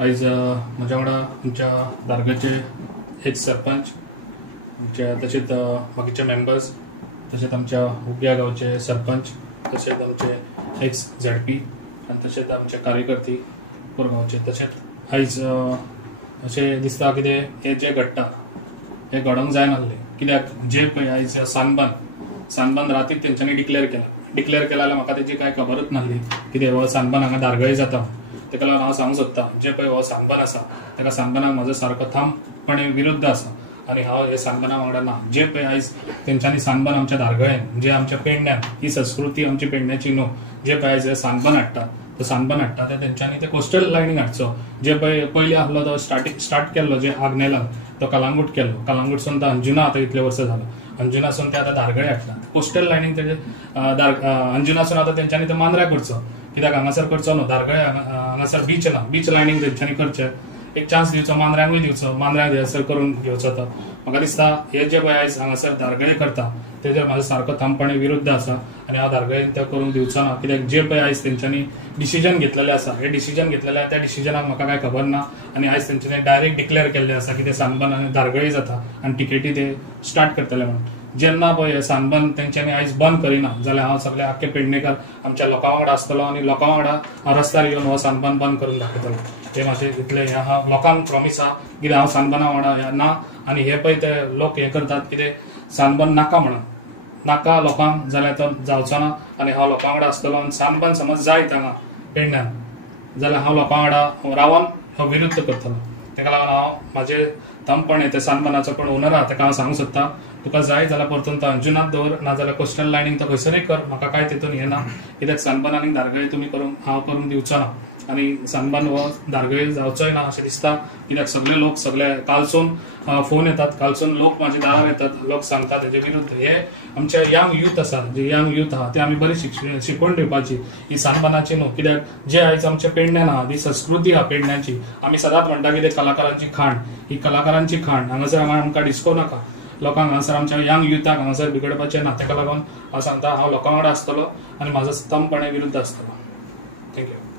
आयज म्हज्या वांगडा आमच्या दारगाचे एक्स सरपंच तशेंच बाकीचे मेंबर्स तशेंच आमच्या उग्या गांवचे सरपंच तशेंच आमचे एक्स झेडपी आनी तशेंच आमचे कार्यकर्ते कोरगांवचे तशेंच आयज अशें दिसता कितें हे जे घडटा हे घडोवंक जाय नासलें कित्याक जे पळय आयज सानबांद रातीक तेंच्यांनी डिक्लेअर केला जाल्यार म्हाका तेजी कांय खबरच नासली कितें हो सानबांद हांगा दारगळे जाता तेका लागून हांव सांगूंक सोदतां जे पळय हो सानबांद आसा तेका सानबांदाक म्हजो सारको ठामपणे विरुद्ध आसा आनी हांव हे सानबांदा वांगडा ना। जे पळय आयज तेंच्यांनी सानबांद आमच्या दारगळेन जे आमच्या पेडण्यान ही संस्कृती आमची पेडण्याची न्हू जे पळय आयज सानबांद हाडटा तो सानबांद हाडटा ते तेंच्यांनी ते कोस्टल लायनीक हाडचो जे पळय पयलीं आसलो तो स्टार्ट केल्लो जे आग्नेलान तो कलांगूट केल्लो कलांगूटसून तो अंजुना आतां इतले वर्स जाला अंजुनासून ते आतां दारगळे हाडटा कोस्टल लायनीक तेजे अंजुनासून आतां तेंच्यांनी ते मांद्र्या करचो कित्याक हांगासर करचो न्हू दारगळे हांगासर बीच ना बीच लायनीक तेंच्यांनी करचें एक चान्स दिवचो मांद्र्यांकूय दिवचो मांद्र्याक हयसर करून घेवचो तो म्हाका दिसता हे जे पळय आयज हांगासर दारगळे करता तेजेर म्हाजो सारको ठामपणे विरुद्ध आसा आनी हांव दारगळेन ते करूंक दिवचो ना कित्याक जे पळय आयज तेंच्यांनी डिसिजन घेतलेलें आसा हे डिसिजन घेतलेलें त्या डिसिजनाक म्हाका कांय खबर ना आनी आयज तेंच्यांनी डायरेक्ट डिक्लेअर केल्लें आसा की ते सानबांद आनी दारगळे जाता आनी टिकेटी ते स्टार्ट करतले म्हणून जेन्ना पळय सानबांद तेंच्यांनी आयज बंद करिना जाल्यार हांव सगळे आख्खे पेडणेकार आमच्या लोकां वांगडा आसतलो आनी लोकां वांगडा रस्त्यार येवन हो सानबांद बंद करून दाखयतलो हे म्हाजें इतलें हांव लोकांक प्रॉमिस आहा कित्याक हांव सानबांदा वांगडा ना आनी हे पळय ते लोक हे करतात कितें सानबांद नाका म्हणून नाका लोकांक जाल्यार तो जावचो ना आनी हांव लोकां वांगडा आसतलो आनी सानबांद समज जायत हांगा पेडण्यान जाल्यार हांव लोकां वांगडा रावन हो विरुद्ध करतलो तेका लागून हांव म्हाजें ठामपणे ते सानबांदाचो कोण ओनर आहा तेका हांव सांगूंक सोदतां तुका जाय जाल्यार परतून तो अंजुनात दवर नाजाल्यार कोस्टल लायनीक तो खंयसरूय कर म्हाका कांय तितून हें ना कित्याक सानबांद आनी दारगळे तुमी हांव करूंक दिवचो ना आनी सानबांद हो दारगळे जावचोय ना अशें दिसता कित्याक सगळे लोक सगळे कालसून फोन येतात कालसून लोक म्हाज्या दारार येतात लोक सांगतात तेजे विरुद्ध हे आमचे यंग यूथ आसा जे यंग यूथ आहा ते आमी बरी शिकवण दिवपाची ही सानबांदाची न्हू कित्याक जे आयज आमच्या पेडण्यान आहा ती संस्कृती आहा पेडण्याची आमी सदांच म्हणटा की कलाकारांची खाण ही कलाकारांची खाण हांगासर आमकां डिस्को नाका लोकांक हांगासर आमच्या यंग युथाक हांगासर बिगडपाचें ना तेका लागून हांव सांगता हांव लोकां वांगडा आसतलो आनी म्हाजो ठामपणे विरुद्ध आसतलो थँक्यू।